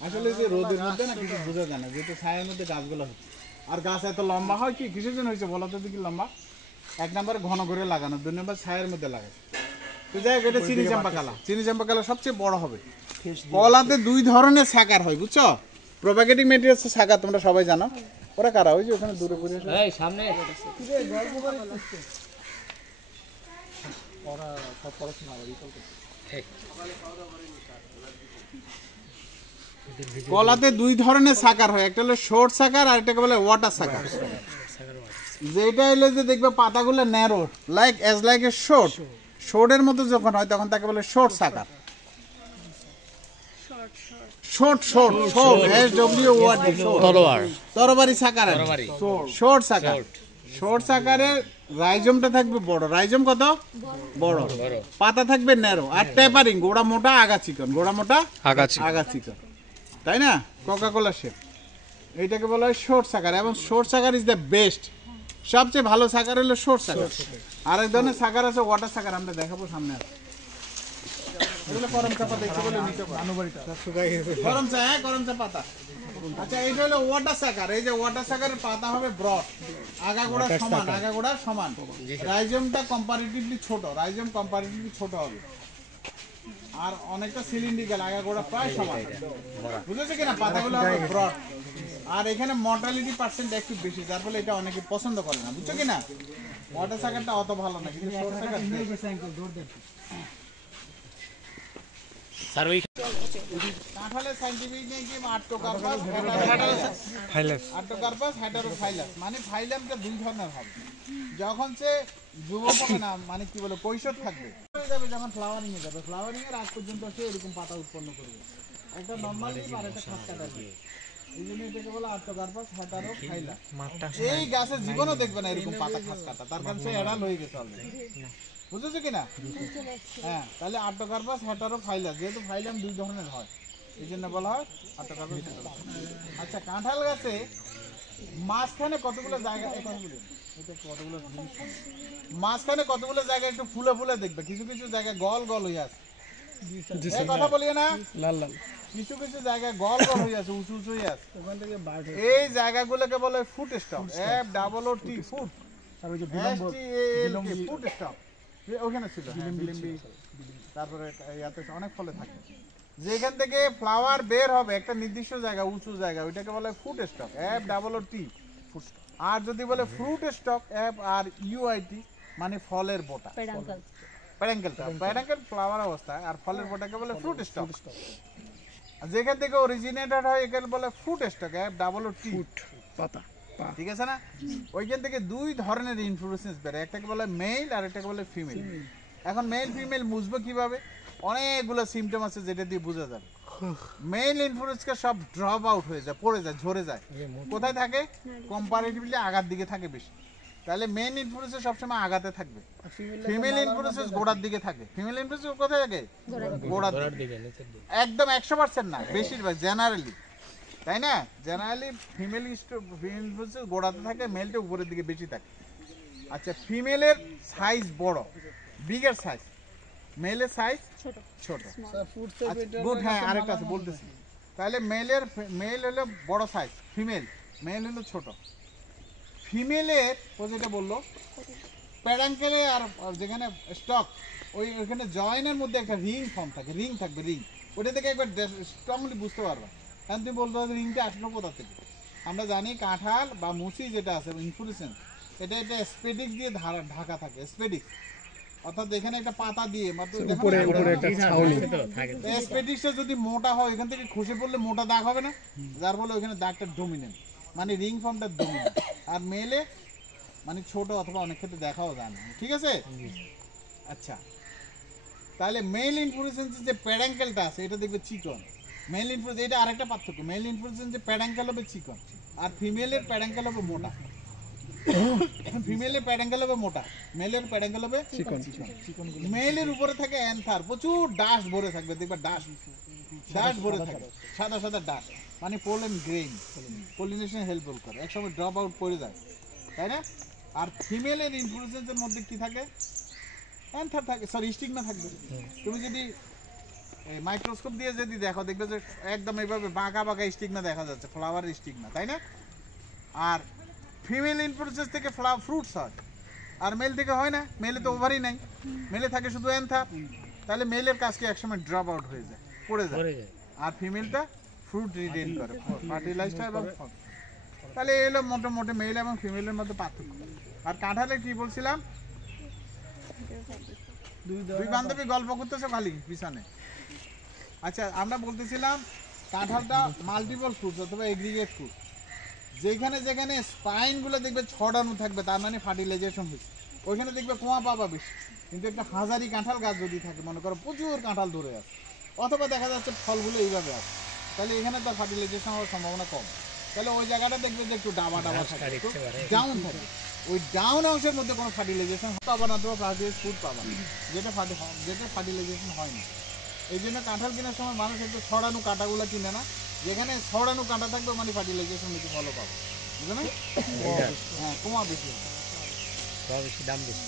আসলে যে রোদের মধ্যে না কিছু বোঝা যায় না, যেহেতু ছায়ার মধ্যে গাছগুলো হচ্ছে। আর গাছ এত লম্বা হয় কি কিসের জন্য হয়েছে বলো তো দেখি? লম্বা 1 নম্বর ঘন করে লাগানো, 2 নম্বর ছায়ের মধ্যে লাগায়। তো যাই হোক, এটা চিনি চাম্পা কালা সবচেয়ে বড় হবে। কলাতে 2 ধরনের সাকার হয়, বুঝছো? প্রোপাগেটিং ম্যাটেরিয়ালস সাকার তোমরা সবাই জানো। ওরা কারা? ওই যে ওখানে দূরে ঘুরে এই সামনে কলাতে 2 ধরনের সাকার হয়, একটা হলো শর্ট সাকার আর একটা বলে ওয়াটার সাকার। যেটা হলো যে দেখবে পাতাগুলো ন্যারো, লাইক এ শর্ট, শর্টের মতো যখন হয় তখন তাকে বলে শর্ট সাকার। শর্ট শর্ট শর্ট SWORD তলোয়ার তরবারি সাকারের তরবারি শর্ট সাকার শর্ট সাকারের রাইজমটা থাকবে বড় রাইজম কত বড় বড় পাতা থাকবে ন্যারো আর টেপারিং গোড়া মোটা আগা চিকন গোড়া মোটা আগা চিকন তাই না কোকা কোলা শেপ এইটাকে বলা হয় শর্ট সাকার এবং শর্ট সাকার ইজ দ্য বেস্ট সবচেয়ে ভালো সাকার হলো শর্ট সাকার আরেক ধরনের সাকার আছে ওয়াটার সাকার আমরা দেখাবো সামনে আছে এগুলো করম চা পাতা একটু বলে নিতে পারো করম চা পাতা আচ্ছা এইটা হলো ওয়াটার সাকার এই যে ওয়াটার সাকারের পাতা হবে ব্রড আগাগোড়া সমান রাইজমটা কম্পারেটিভলি ছোট হবে আর অনেকটা সিলিন্ড্রিক্যাল আগাগোড়া প্রায় সমান বুঝেছো কিনা পাতাগুলো হবে ব্রড আর এখানে মর্টালিটি পার্সেন্ট একটু বেশি যার ফলে এটা অনেকে পছন্দ করে না বুঝছো কিনা ওয়াটার সাকারটা অত ভালো না কিন্তু শর্ট সাকার স্যার ওই কাঁঠালের সাইন্টিফিক নেম কি আর্টোকার্পাস হেটারোফাইলাস মানে ফাইলামটা দুই ধরনের হবে যখন সে যুবক হবে না মানে কি বলে কৈশোর থাকবে যখন ফ্লাওয়ারিং এ যাবে ফ্লাওয়ারিং এর আগ পর্যন্ত সে এরকম পাতা উৎপন্ন করবে একটা নরমাল লিপ আর একটা খাসকাটা লিপ এই জন্য এটাকে বলে আর্টোকার্পাস হেটারোফাইলাস এই গাছের জীবনও দেখবে না এরকম পাতা খাসকাটা তার কারণ সে এড়াল হয়ে গেছে অলরেডি বুঝেছো কিনা হ্যাঁ তাহলে আর্টোকার্পাস হেটারোফাইলাস যেহেতু ফাইলাম দুই ধরনের হয় এই জন্য বলা হয় আর্টোকার্পাস আচ্ছা কাঁঠাল গাছে মাঝখানে কতগুলো জায়গা কতগুলো জায়গা একটু ফুলে ফুলে দেখবে কিছু কিছু জায়গায় গল গল হয়ে আছে কথা বলিও না লাল লাল কিছু কিছু জায়গায় গল গল হয়ে আছে উঁচু উঁচু হয়ে আছে ওখান থেকে এই জায়গাগুলোকে বলে foot stock FOOT foot foot stock ওখানে ছিল তারপরে ইয়াতে অনেক ফলে থাকে যেখান থেকে ফ্লাওয়ার বের হবে একটা নির্দিষ্ট জায়গা উঁচু জায়গা ওইটাকে বলে ফুট স্টক FOOT আর যদি বলে ফ্রুট স্টক FRUIT মানে ফলের বোটা প্যারাঙ্কেল ফ্লাওয়ার অবস্থা আর ফলের বোটাকে বলে ফ্রুট স্টক যেখান থেকে অরিজিনেটেড হয় একে বলে ফ্রুট স্টক FOOT পাতা ঠিক আছে না ওইখান থেকে দুই ধরনের ইনফ্লোরেসেন্স বের হয় একটাকে বলে মেল আর একটাকে বলে ফিমেল এখন মেল ফিমেল বুঝবো কিভাবে অনেকগুলো সিমটম আছে যেটা দিয়ে বোঝা যাবে মেল ইনফ্লোরেন্সকে সব ড্রপ আউট হয়ে যায় পড়ে যায় ঝরে যায় কোথায় থাকে কম্পারেটিভলি আগার দিকে থাকে বেশি তাহলে মেন ইনফ্লোরেন্স সবসময় আগাতে থাকবে ফিমেল ইনফ্লোরেন্স গোড়ার দিকে থাকে ফিমেল ইনফ্লোরেন্স কোথায় থাকে গোড়ার দিকে একদম 100% না বেশিরভাগ জেনারেলি তাই না জেনারেলি ফিমেল ইনফ্লোরেন্স গোড়াতে থাকে মেলটা উপরের দিকে বেশি থাকে আচ্ছা ফিমেলের সাইজ বড় বিগার সাইজ মেলের সাইজ ছোট গুড হ্যাঁ আরেকটা আছে বলতেছি তাহলে মেল হলো বড় সাইজ মেল হলো ছোট ফিমেলের ও যেটা বললো প্যারাঙ্কেলে আর যেখানে স্টক ওইখানে জয়েনের মধ্যে একটা রিং ফর্ম থাকে রিং থাকবে রিং ওটা থেকে একবার স্ট্রংলি বুঝতে পারবা কারণ তুমি বলতে পারবে রিংটা আসলো কোথা থেকে আমরা জানি কাঁঠাল বা মুসি যেটা আছে ইনফ্লোরেসেন্স এটা স্পেডিক্স দিয়ে ঢাকা থাকে স্পেডিক্স অর্থাৎ এখানে একটা পাতা দিয়ে স্পেডিক্সটা যদি মোটা হয় এখান থেকে খসে পড়লে মোটা দাগ হবে না যার ফলে ওইখানে দাগটা ডমিনেন্ট মানে রিং ফর্মটা ডমিনেন্ট আর মেলে মানে ছোট অথবা অনেক ক্ষেত্রে দেখাও যায় না ঠিক আছে আচ্ছা তাহলে মেল ইনফ্লোরেসেন্সের যে প্যারাঙ্কেলটা আছে এটা দেখবে চিকন মেল ইনফ্লোরেসেন্স এটা আরেকটা পার্থক্য মেল ইনফ্লোরেসেন্স যে প্যারাঙ্কেল হবে চিকন আর ফিমেলের প্যারাঙ্কেল হবে মোটা ফিমেলের প্যারাঙ্কেল হবে মোটা মেলের প্যারাঙ্কেল হবে চিকন মেলের উপরে থাকে অ্যানথার প্রচুর ডাস্ট ভরে থাকবে দেখবা ডাস্ট ভরে থাকে সাদা সাদা ডাস্ট মানে পোলেন গ্রেইন পলিনেশন হেল্পফুল করে একসময় ড্রপ আউট করে যায় তাই না আর ফিমেলের ইনফ্লোরেসেন্সের মধ্যে কি থাকে অ্যানথার থাকে সরি স্টিগমা থাকবে তুমি যদি মাইক্রোস্কোপ দিয়ে যদি দেখো দেখবে যে একদম এইভাবে বাঁকা স্টিগমা দেখা যাচ্ছে ফ্লাওয়ার স্টিগমা তাই না আর ফিমেল ইনফ্লোরেসেন্স থেকে ফ্রুটস হয় আর মেল থেকে হয় না মেলে তো ওভারই নাই মেলে থাকে শুধু অ্যানথার তাহলে মেলের কাজকে একসময় ড্রপ আউট হয়ে যায় পড়ে যায় আর ফিমেলটা ফ্রুট রিটেইন করে ফার্টিলাইজড হয় এবং তাহলে এলো মোটামুটি মেল এবং ফিমেলের মধ্যে পার্থক্য আর কাঁঠালে কি বলছিলাম দুই বান্ধবী গল্প করতেছে খালি পিছনে আচ্ছা আমরা বলতেছিলাম কাঁঠালটা মাল্টিপল ফ্রুটস অথবা এগ্রিগেট ফ্রুট যেখানে যেখানে স্পাইনগুলো দেখবে ছড়ানো থাকবে তার মানে ফার্টিলাইজেশন হয়েছে ওইখানে দেখবে কোয়া পাবা বেশি কিন্তু একটা হাজারি কাঁঠাল গাছ যদি থাকে মনে করো প্রচুর কাঁঠাল ধরে আছে অথবা দেখা যাচ্ছে ফলগুলো এইভাবে আছে তাহলে এখানে তো ফার্টিলাইজেশন হওয়ার সম্ভাবনা কম। তাহলে ওই জায়গাটা দেখবে যে একটু ডাবা থাকে, ডাউন থাকে। ওই ডাউন অংশের মধ্যে কোনো ফার্টিলাইজেশন পাবা না, তোমার প্লান্টেড ফুড পাবা না, যেটা ফার্টিলাইজেশন হয় না। এই জন্য কাঁঠাল কেনার সময় মানুষ একটু ছড়ানো কাঁটাগুলো কিনে না, যেখানে ছড়ানো কাঁটা থাকবে মানে ফার্টিলাইজেশন একটু ভালো পাবে, বুঝলে না? হ্যাঁ, কমা বেশি দাম বেশি।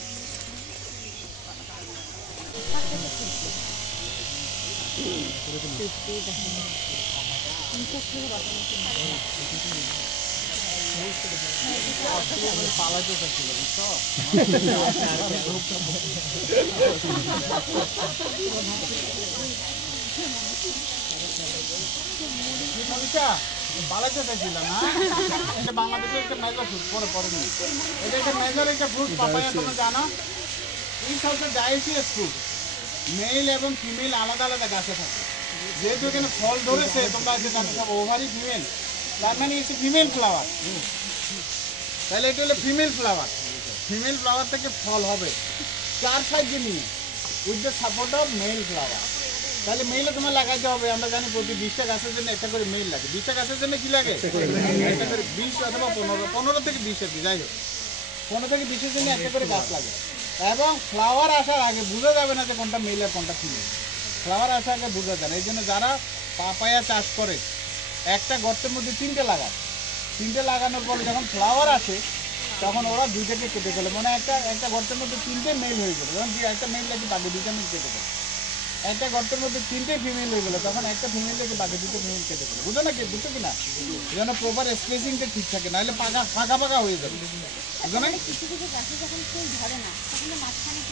পালাতে চাচ্ছিল, বুঝছো? পালাতে চাইছিল না, এটা বাংলাদেশের একটা মেজর ফ্রুট, পরে নেই। এটা একটা মেজর একটা ফ্রুট, পাপায়া তোমরা জানো। এই সব ডাইসিয়াস ফ্রুট, মেল এবং ফিমেল আলাদা আলাদা গাছে থাকে। যেহেতু এখানে ফল ধরেছে, তোমরা যে জানো সব ওভারি ফিমেল, তার মানে হচ্ছে ফিমেল ফ্লাওয়ার। তাহলে এটা হলো ফিমেল ফ্লাওয়ার। ফিমেল ফ্লাওয়ার থেকে ফল হবে 4 সাইজে নিয়ে, with the support of male flower. তাহলে মেইলে তোমার লাগাইতে হবে, আমরা জানি প্রতি 20টা গাছের জন্য একটা করে মেল লাগে। 20টা গাছের জন্য কি লাগে? একটা করে 20 অথবা 15 থেকে 20 আর কি, যাই হোক 15 থেকে 20-এর জন্য একটা করে গাছ লাগে। এবং ফ্লাওয়ার আসার আগে বোঝা যাবে না যে কোনটা মেল আর কোনটা ফিমেল। ফ্লাওয়ার আসার আগে বোঝা যায় না। এই জন্য যারা পাপায়া চাষ করে একটা গর্তের মধ্যে 3টে লাগায়। 3টে লাগানোর পরে যখন ফ্লাওয়ার আসে তখন ওরা 2টাকে কেটে ফেলে, মানে একটা গর্তের মধ্যে 3টে মেল হয়ে গেলো, যখন একটা মেল লাগে বাকি 2টা মেল কেটে ফেলে। একটা গর্তের মধ্যে 3টে ফিমেল হয়ে গেলো, তখন একটা ফিমেল থেকে বাকি 2টো ফিমেল কেটে ফেলে। বুঝো না কি? বুঝছো কিনা? যেন প্রপার স্পেসিংটা ঠিক থাকে, নাহলে ফাঁকা ফাঁকা হয়ে যাবে, বুঝো না?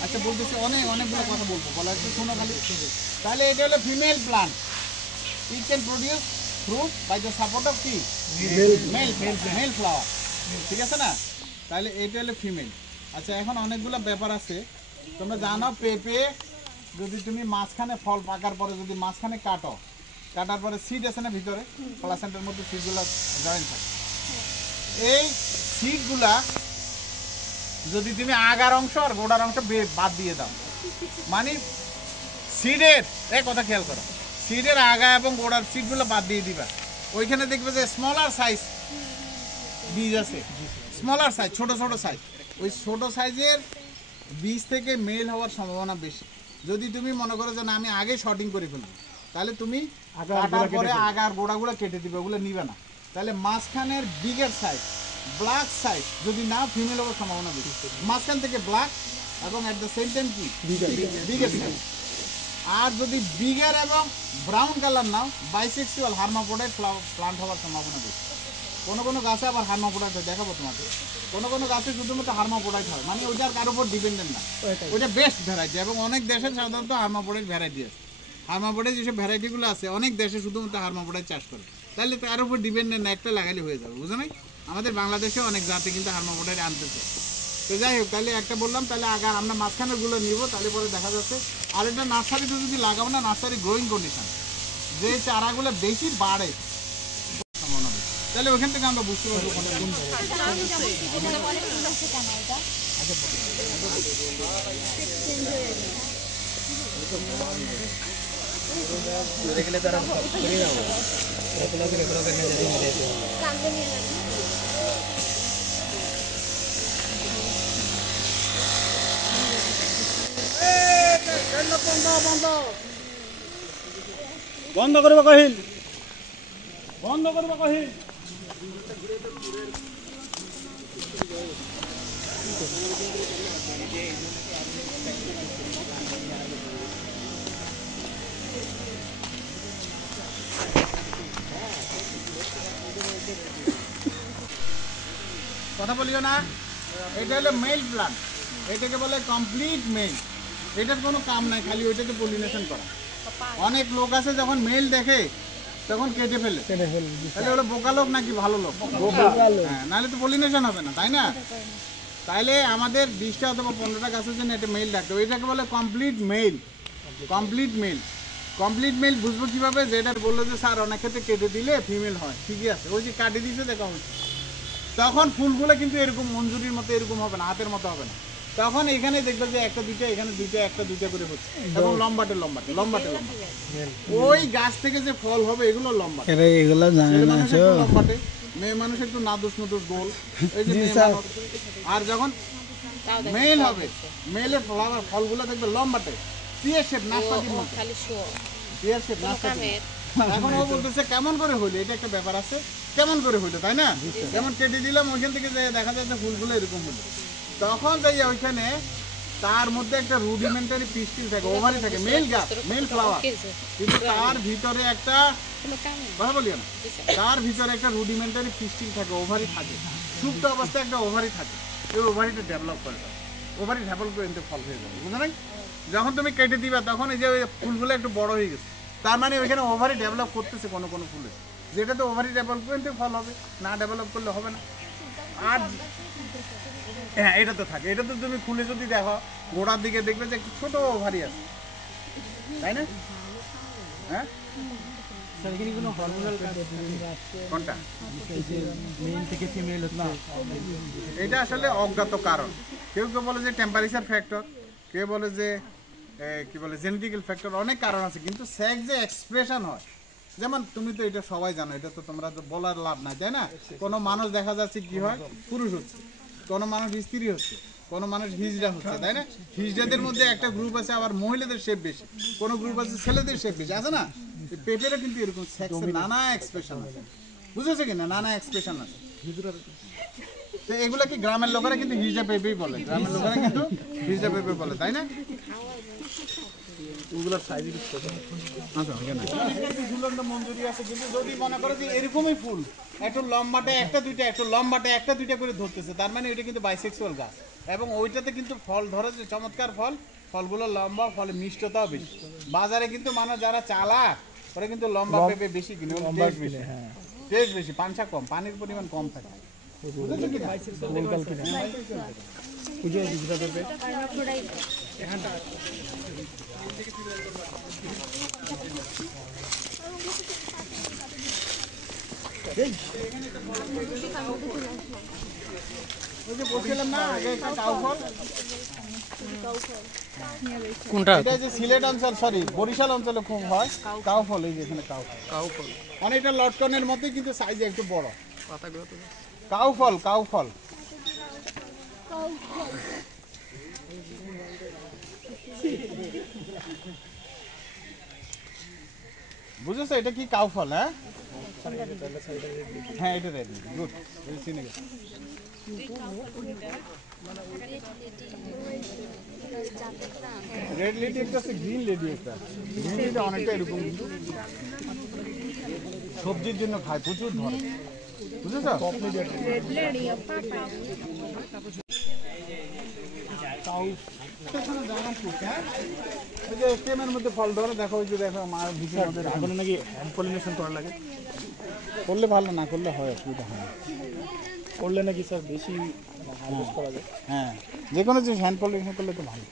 আচ্ছা বলতেছি, অনেকগুলো কথা বলবো, বলা একটু শোনো খালি। তাহলে এটা হলো female plant. It can produce fruit by the support of কি? মেল ফ্লাওয়ার, ঠিক আছে না? তাহলে এটা হলো ফিমেল। আচ্ছা, এখন অনেকগুলো ব্যাপার আছে। তোমরা জানো পেঁপে যদি তুমি মাঝখানে ফল পাকার পরে যদি মাঝখানে কাটার পরে সিড আছে না ভিতরে, প্লাসেন্টার মধ্যে সিডগুলো জয়েন্ট থাকে। এই সিডগুলা যদি তুমি আগার অংশ আর গোড়ার অংশ বাদ দিয়ে দাও, মানে সিডের কথা খেয়াল করো, সিডের আগা এবং গোড়ার সিডগুলো বাদ দিয়ে দিবা, ওইখানে দেখবে যে স্মলার সাইজ বীজ আছে, স্মলার সাইজ, ছোট ছোট সাইজ। ওই ছোট সাইজের বীজ থেকে মেল হওয়ার সম্ভাবনা বেশি। যদি তুমি মনে করো যে না আমি আগে শর্টিং করে ফেলবো, তাহলে তুমি কাটার পরে আগার গোড়াগুলো কেটে দিবে, ওগুলো নিবে না। তাহলে মাঝখানের বিগের সাইজ, ব্ল্যাক সাইজ যদি না, ফিমেল হওয়ার সম্ভাবনা বেশি। মাঝখান থেকে ব্ল্যাক এবং অ্যাট দ্য সেম টাইম কি বিগের সাইজ। আর যদি বিগের এবং ব্রাউন কালার নাও, বাইসেক্সুয়াল হার্মাফ্রোডাইট প্লান্ট হওয়ার সম্ভাবনা বেশি। কোনো গাছে আবার হার্মাফ্রোডাইট হয়, দেখাবো তোমাকে। কোনো গাছে শুধুমাত্র হার্মাফ্রোডাইট হয়, মানে ওইটার কারোর উপর ডিপেন্ডেন্ট না, ওইটা বেস্ট ভ্যারাইটি। এবং অনেক দেশে সাধারণত হার্মাফ্রোডাইট ভ্যারাইটি আছে। হার্মাফ্রোডাইট যেসব ভ্যারাইটিগুলো আছে অনেক দেশে শুধুমাত্র হার্মাফ্রোডাইট চাষ করে। তাহলে তার উপর ডিপেন্ডেন্ট না, একটা লাগালে হয়ে যাবে, বুঝো নাই? আমাদের বাংলাদেশে অনেক জাতি কিন্তু হার্মাফ্রোডাইট আনতেছে। তো যাই হোক, তাহলে একটা বললাম, তাহলে আগে আমরা মাঝখানেরগুলো নিব, তাহলে পরে দেখা যাচ্ছে। আর এটা নার্সারিতে যদি লাগাবো না, নার্সারি গ্রোয়িং কন্ডিশন, যে চারাগুলো বেশি বাড়ে সম্ভাবনা বেশি, তাহলে ওখান থেকে আমরা বুঝতে পারবো কোনটা কোন বন্ধ করবা কহিল, বন্ধ করবা কহিল। কথা বলিও না। এটা হলো মেল প্লান্ট, এটাকে বলে কমপ্লিট মেল। এটার কোনো কাম নাই, খালি ওইটাকে পলিনেশন করা। অনেক লোক আছে যখন মেল দেখে তখন কেটে ফেলে, তাহলে ওটা বোকা লোক নাকি ভালো লোক? হ্যাঁ, নাহলে তো পলিনেশন হবে না, তাই না? তাইলে আমাদের 20টা অথবা 15টা গাছের জন্য একটা মেল রাখতে হবে। এটাকে বলে complete mail. Complete mail, complete mail বুঝবো কিভাবে? যে এটা বললো যে স্যার অনেক ক্ষেত্রে কেটে দিলে ফিমেল হয়, ঠিকই আছে, ওই যে কাটে দিয়েছে দেখা হচ্ছে, তখন ফুলগুলো কিন্তু এরকম মঞ্জুরির মতো এরকম হবে না, হাতের মতো হবে না, তখন এখানে দেখবে যে একটা দুইটা এখানে দুইটা একটা দুইটা করে হচ্ছে এবং লম্বাটে লম্বাটে লম্বাটে লম্বাটে ওই গাছ থেকে যে ফল হবে এগুলো লম্বাটে এগুলো জানে ছেলে না মানুষ একটু লম্বাটে মেয়ে মানুষ একটু নাদুস নুদুস গোল এই যে মেয়ে মানুষ। আর যখন মেল হবে মেলের ফ্লাওয়ার ফলগুলো দেখবে লম্বাটে পিয়ার শেপ নাশপাতির মতো খালি শো পিয়ার শেপ নাশপাতি। এখন ও বলতেছে কেমন করে হইলো, এটা একটা ব্যাপার আছে, কেমন করে হইলো তাই না? যেমন কেটে দিলাম ওইখান থেকে দেখা যাচ্ছে ফুলগুলো এরকম হলো, তখন যাই ওইখানে তার মধ্যে একটা রুডিমেন্টারি পিস্টিল থাকে, ওভারি থাকে, মেল গাছ মেল ফ্লাওয়ার, কিন্তু তার ভিতরে একটা কথা বলিও না, তার ভিতরে একটা রুডিমেন্টারি পিস্টিল থাকে, ওভারি থাকে, সুপ্ত অবস্থায় একটা ওভারি থাকে, এই ওভারিটা ডেভেলপ করে দেয়, ওভারি ডেভেলপ করে কিন্তু ফল হয়ে যাবে, বুঝলেন? যখন তুমি কেটে দিবা তখন এই যে ফুলগুলো একটু বড় হয়ে গেছে, তার মানে ওইখানে ওভারি ডেভেলপ করতেছে কোনো কোনো ফুলে, যেটা তো ওভারি ডেভেলপ করতে ফল হবে, না ডেভেলপ করলে হবে না। আর হ্যাঁ এটা তো থাকে, এটা তো তুমি খুলে যদি দেখো গোড়ার দিকে দেখবে যে একটু ছোট ওভারি আছে, তাই না? হ্যাঁ কোনটা মেল থেকে ফিমেল না, এটা আসলে অজ্ঞাত কারণ, কেউ কেউ বলে যে টেম্পারেচার ফ্যাক্টর, কেউ বলে যে কি বলে জেনেটিক্যাল ফ্যাক্টর, অনেক কারণ আছে, কিন্তু সেক্স যে এক্সপ্রেশন হয়, যেমন তুমি তো এটা সবাই জানো, এটা তো তোমরা তো বলার লাভ নাই তাই না? কোনো মানুষ দেখা যাচ্ছে কি হয় পুরুষ হচ্ছে, কোনো মানুষ স্ত্রী হচ্ছে, কোনো মানুষ হিজড়া হচ্ছে, তাই না? হিজড়াদের মধ্যে একটা গ্রুপ আছে আবার মহিলাদের শেপ বেশি, কোনো গ্রুপ আছে ছেলেদের শেপ বেশি, আছে না? পেঁপেরও কিন্তু এরকম সেক্সের নানা এক্সপ্রেশন আছে, বুঝেছো কিনা? নানা এক্সপ্রেশন আছে। তো এগুলা কি গ্রামের লোকেরা কিন্তু হিজড়া পেঁপেই বলে, গ্রামের লোকেরা কিন্তু হিজড়া পেঁপে বলে, তাই না? ওগুলোর সাইজ ঝুলন্ত মঞ্জুরি আছে, কিন্তু যদি মনে করো যে এরকমই ফুল একটু লম্বাটে একটা দুইটা একটু লম্বাটে একটা দুইটা করে ধরতেছে, তার মানে এটা কিন্তু বাইসেক্সুয়াল গাছ, এবং ওইটাতে কিন্তু ফল ধরে যে চমৎকার ফল, ফলগুলো লম্বা, ফলে মিষ্টতাও বেশি। বাজারে কিন্তু মানুষ যারা চালাক ওরা কিন্তু লম্বা পেঁপে বেশি কিনে, টেস্ট বেশি, টেস্ট বেশি, পানসা কম, পানির পরিমাণ কম থাকে, বুঝেছো কি? ওই যে বলছিলাম না আগে একটা কাউফল, কোনটা? এটা যে সিলেট অঞ্চল সরি বরিশাল অঞ্চলে খুব হয় কাউফল, এই যে এখানে কাউফল অনেকটা লটকনের মতোই কিন্তু সাইজে একটু বড়, কাউফল কাউফল। বুঝেছো এটা কি কাউফল? হ্যাঁ হ্যাঁ এটা রেড, গুড, চিনে গেছে। রেড লেডি একটা আছে, গ্রিন লেডি একটা, গ্রিন লেডি অনেকটা এরকম, সবজির জন্য খায়, প্রচুর ধরে, বুঝেছো? ওই যে স্টেমের মধ্যে ফল ধরে, দেখো ওই যে দেখো মার ভিতরের মধ্যে, এখন নাকি হ্যান্ড পলিনেশন করা লাগে, করলে ভালো, না করলে হয় অসুবিধা হয় না। করলে নাকি স্যার বেশি হারভেস্ট করা যায়? হ্যাঁ যে কোনো জিনিস হ্যান্ড পলিনেশন করলে তো ভালো।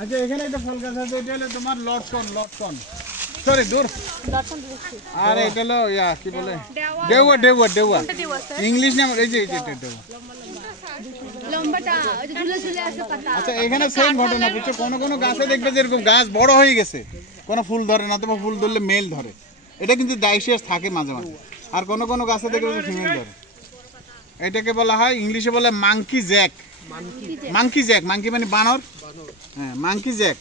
আচ্ছা এখানে একটা ফল গাছ আছে, এটা হলো তোমার লটকন, লটকন সরি দূর, আর এটা হলো ইয়া কি বলে ডেউয়া, ডেউয়া ডেউয়া, ইংলিশ নাম এই যে এটা ডেউয়া। লম্বাটা ওই যে ঝুলে ঝুলে আছে পাতা। আচ্ছা এখানে সেম ঘটনা, বুঝছো? কোনো কোনো গাছে দেখবে যে এরকম গাছ বড় হয়ে গেছে, কোনো ফুল ধরে না, তবে ফুল ধরলে মেল ধরে, এটা কিন্তু ডাইসিয়াস থাকে মাঝে মাঝে, আর কোনো কোনো গাছে দেখবে যে ফিমেল ধরে, এটাকে বলা হয় ইংলিশে বলে monkey Jack, monkey Jack, monkey মানে বানর, হ্যাঁ মাংকি জ্যাক,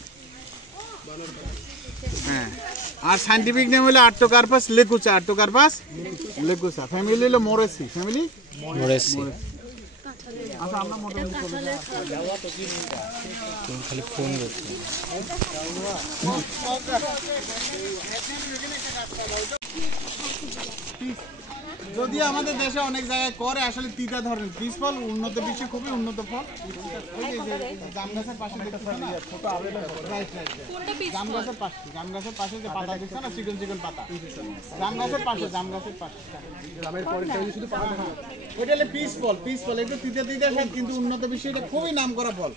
হ্যাঁ। আর সাইন্টিফিক নেম হলো আর্টোকার্পাস লেকুচা, আর্টোকার্পাস লেকুচা, ফ্যামিলি হলো মোরেসি, ফ্যামিলি মোরেসি। আচ্ছা আমরা মোটামুটি খালি ফোন করছে। যদি আমাদের দেশে অনেক জায়গায় করে, আসলে তিতা ধরেন পিস ফল উন্নত বিশ্বে খুবই উন্নত ফল, ওই যে জাম গাছের পাশে যেটা ফল ছোট আবেদন, রাইট রাইট, জাম গাছের পাশে, জাম গাছের পাশে যে পাতা দিচ্ছে না চিকন চিকন পাতা, জাম গাছের পাশে, জাম গাছের পাশে, জামের পরে শুধু পাতা, ওইটা হলো পিস ফল, পিস ফল একটু তিতা তিতা খায়, কিন্তু উন্নত বিশ্বে এটা খুবই নাম করা ফল,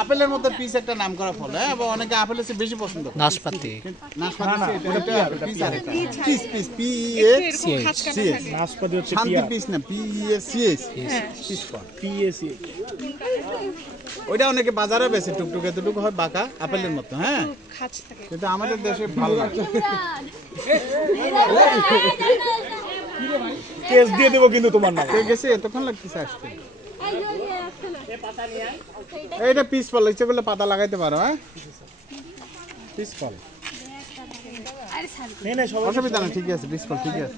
আপেলের মতো পিস একটা নাম করা ফল, হ্যাঁ, এবং অনেকে আপেলের চেয়ে বেশি পছন্দ করে। নাশপাতি। নাশপাতি এটা পিস, আর এটা peace peace P A C S, নাশপাতি হচ্ছে শান্তি পিয়ার পিস না PSCH PSC ওইটা অনেকে বাজারে বেশি টুকটুক এতটুকু হয় বাঁকা আপেলের মতো হ্যাঁ কিন্তু আমাদের দেশে ভালো লাগে কেস দিয়ে দেবো কিন্তু তোমার নামে কে গেছে এতক্ষণ লাগতেছে আসতে এইটা পিস ফল ইচ্ছে করলে পাতা লাগাইতে পারো হ্যাঁ পিস ফল নেই সবাই অসুবিধা না ঠিক আছে পিস ফল ঠিক আছে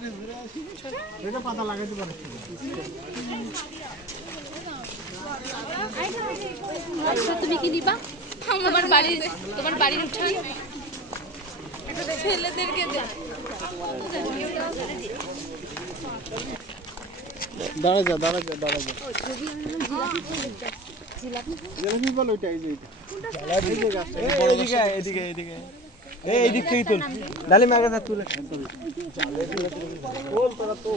এটা পাতা লাগাইতে পারো আচ্ছা তুমি কি দিবা তোমার বাড়ির উঠান ছেলেদেরকে দে দাঁড়া যা জিলাপি বল ওইটা এই যে এইটা এদিকে এই দিক থেকে তুল ডালিম আগে তুলে তোল তোরা তো